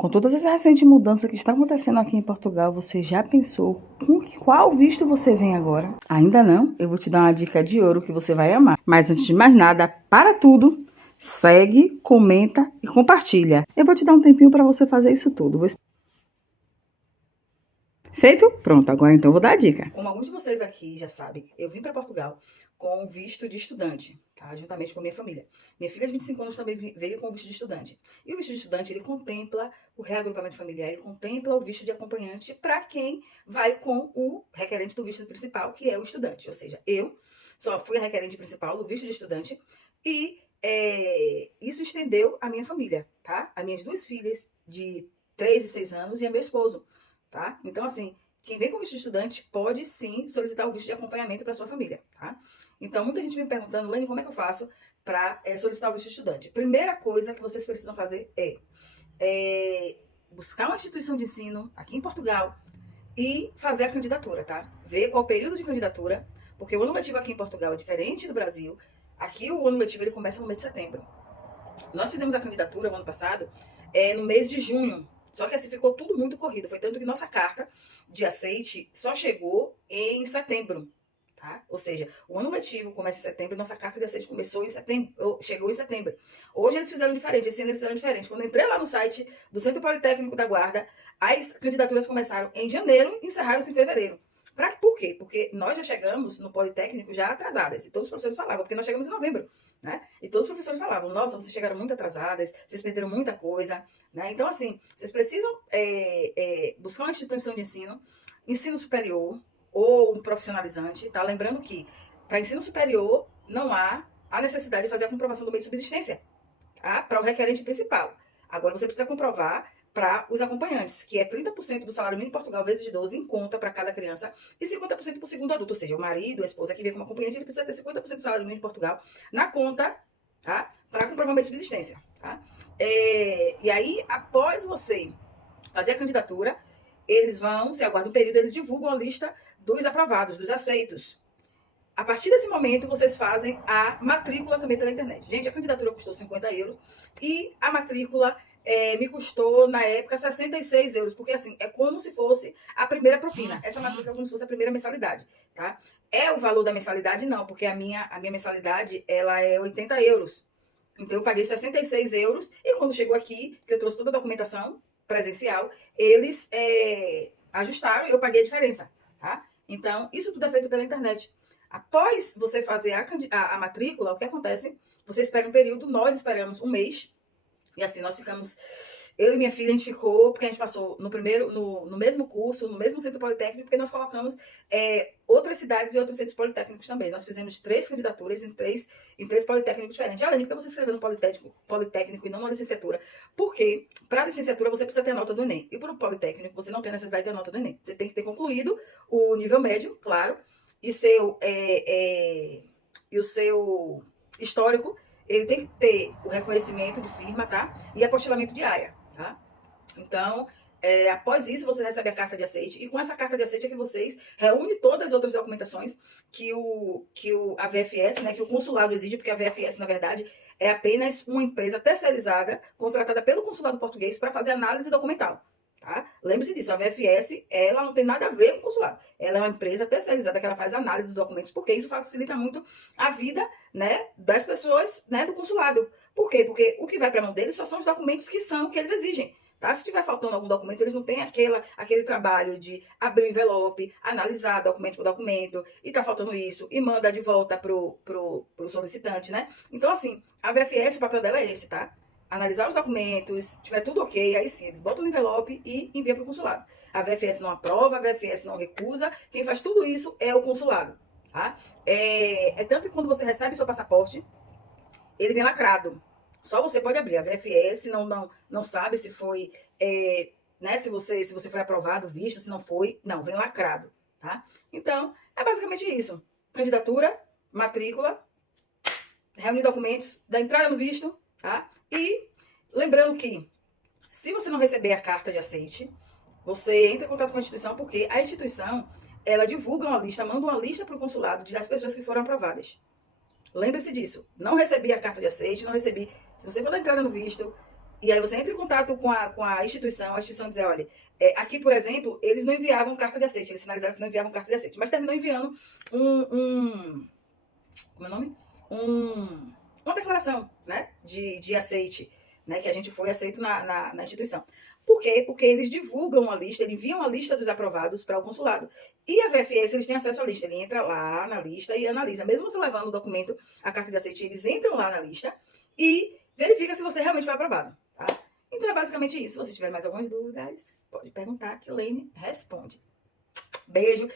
Com todas essa recente mudança que está acontecendo aqui em Portugal, você já pensou com qual visto você vem agora? Ainda não? Eu vou te dar uma dica de ouro que você vai amar. Mas antes de mais nada, para tudo, segue, comenta e compartilha. Eu vou te dar um tempinho para você fazer isso tudo. Feito? Pronto, agora então eu vou dar a dica. Como alguns de vocês aqui já sabem, eu vim para Portugal com visto de estudante, tá? Juntamente com a minha família. Minha filha de 25 anos também veio com visto de estudante. E o visto de estudante, ele contempla o reagrupamento familiar, ele contempla o visto de acompanhante para quem vai com o requerente do visto principal, que é o estudante. Ou seja, eu só fui a requerente principal do visto de estudante e isso estendeu a minha família, tá? As minhas duas filhas de 3 e 6 anos e a meu esposo. Tá? Então, assim, quem vem com visto de estudante pode sim solicitar o visto de acompanhamento para sua família, tá? Então, muita gente vem perguntando, Lene, como é que eu faço para solicitar o visto de estudante? Primeira coisa que vocês precisam fazer é buscar uma instituição de ensino aqui em Portugal e fazer a candidatura, tá? Ver qual o período de candidatura, porque o ano letivo aqui em Portugal é diferente do Brasil. Aqui o ano letivo ele começa no mês de setembro. Nós fizemos a candidatura o ano passado no mês de junho. Só que assim ficou tudo muito corrido. Foi tanto que nossa carta de aceite só chegou em setembro. Tá? Ou seja, o ano letivo começa em setembro, nossa carta de aceite começou em setembro, chegou em setembro. Hoje eles fizeram diferente, esse ano eles fizeram diferente. Quando eu entrei lá no site do Centro Politécnico da Guarda, as candidaturas começaram em janeiro e encerraram-se em fevereiro. Por quê? Porque nós já chegamos no Politécnico já atrasadas. E todos os professores falavam, porque nós chegamos em novembro. Né? E todos os professores falavam, nossa, vocês chegaram muito atrasadas, vocês perderam muita coisa. Né? Então, assim, vocês precisam buscar uma instituição de ensino superior ou um profissionalizante. Tá? Lembrando que para ensino superior não há a necessidade de fazer a comprovação do meio de subsistência, tá? Para o requerente principal. Agora, você precisa comprovar para os acompanhantes, que é 30% do salário mínimo em Portugal vezes 12 em conta para cada criança e 50% para o segundo adulto, ou seja, o marido, a esposa que vem como acompanhante, ele precisa ter 50% do salário mínimo em Portugal na conta, tá? Para comprovar o meio de subsistência, tá? E aí, após você fazer a candidatura, você aguarda um período, eles divulgam a lista dos aprovados, dos aceitos. A partir desse momento, vocês fazem a matrícula também pela internet. Gente, a candidatura custou 50 euros e a matrícula me custou, na época, 66 euros. Porque, assim, é como se fosse a primeira propina. Essa matrícula é como se fosse a primeira mensalidade, tá? É o valor da mensalidade? Não, porque a minha mensalidade, ela é 80 euros. Então, eu paguei 66 euros e quando chegou aqui, que eu trouxe toda a documentação presencial, eles ajustaram e eu paguei a diferença, tá? Então, isso tudo é feito pela internet. Após você fazer a matrícula, o que acontece? Você espera um período, nós esperamos um mês. E assim, nós ficamos... Eu e minha filha, a gente ficou... Porque a gente passou no mesmo curso, no mesmo centro politécnico, porque nós colocamos outras cidades e outros centros politécnicos também. Nós fizemos 3 candidaturas em três politécnicos diferentes. Além de que você escreveu no politécnico e não na licenciatura. Porque para a licenciatura você precisa ter a nota do Enem. E para o politécnico você não tem necessidade de ter a nota do Enem. Você tem que ter concluído o nível médio, claro. E o seu histórico, ele tem que ter o reconhecimento de firma, tá? E apostilamento de AIA, tá? Então, após isso, você recebe a carta de aceite. E com essa carta de aceite é que vocês reúnem todas as outras documentações que a VFS, né, que o consulado exige, porque a VFS, na verdade, é apenas uma empresa terceirizada, contratada pelo consulado português para fazer análise documental. Tá? Lembre-se disso, a VFS, ela não tem nada a ver com o consulado. Ela é uma empresa terceirizada que ela faz análise dos documentos, porque isso facilita muito a vida, né, das pessoas, né, do consulado. Por quê? Porque o que vai para a mão deles só são os documentos que eles exigem. Tá? Se tiver faltando algum documento, eles não têm aquele trabalho de abrir o envelope, analisar documento por documento, e tá faltando isso, e manda de volta pro solicitante, né? Então, assim, a VFS, o papel dela é esse, tá? Analisar os documentos, tiver tudo ok, aí sim, eles botam no envelope e enviam para o consulado. A VFS não aprova, a VFS não recusa, quem faz tudo isso é o consulado. Tá? Tanto que quando você recebe seu passaporte, ele vem lacrado. Só você pode abrir. A VFS não sabe se foi, né, se você foi aprovado, visto, se não foi. Não, vem lacrado. Tá? Então, é basicamente isso. Candidatura, matrícula, reunir documentos, dar entrada no visto, tá? E lembrando que, se você não receber a carta de aceite, você entra em contato com a instituição, porque a instituição, ela divulga uma lista, manda uma lista para o consulado das pessoas que foram aprovadas. Lembre-se disso. Não recebi a carta de aceite, não recebi. Se você for dar entrada no visto, E aí você entra em contato com a instituição dizer, olha, aqui, por exemplo, eles não enviavam carta de aceite, eles sinalizaram que não enviavam carta de aceite, mas terminou enviando como é o nome? Uma declaração, né, de aceite, né, que a gente foi aceito na instituição. Por quê? Porque eles divulgam a lista, eles enviam a lista dos aprovados para o consulado. E a VFS, eles têm acesso à lista, ele entra lá na lista e analisa. Mesmo você levando o documento, a carta de aceite, eles entram lá na lista e verifica se você realmente foi aprovado, tá? Então é basicamente isso. Se você tiver mais algumas dúvidas, pode perguntar que Lene responde. Beijo.